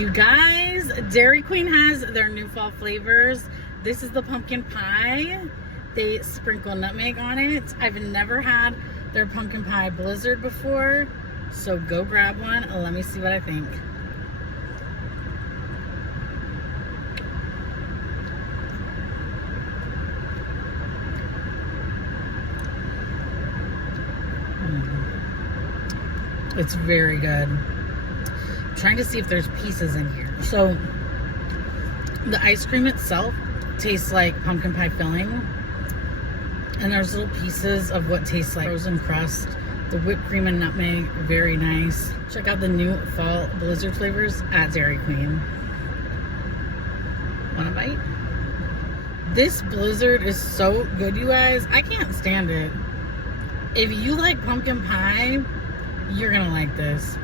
You guys, Dairy Queen has their new fall flavors. This is the pumpkin pie. They sprinkle nutmeg on it. I've never had their pumpkin pie blizzard before, so go grab one and let me see what I think. It's very good. I'm trying to see if there's pieces in here. So the ice cream itself tastes like pumpkin pie filling, and there's little pieces of what tastes like frozen crust. The whipped cream and nutmeg, very nice. Check out the new fall blizzard flavors at Dairy Queen. Want a bite? This blizzard is so good, you guys. I can't stand it. If you like pumpkin pie, you're gonna like this.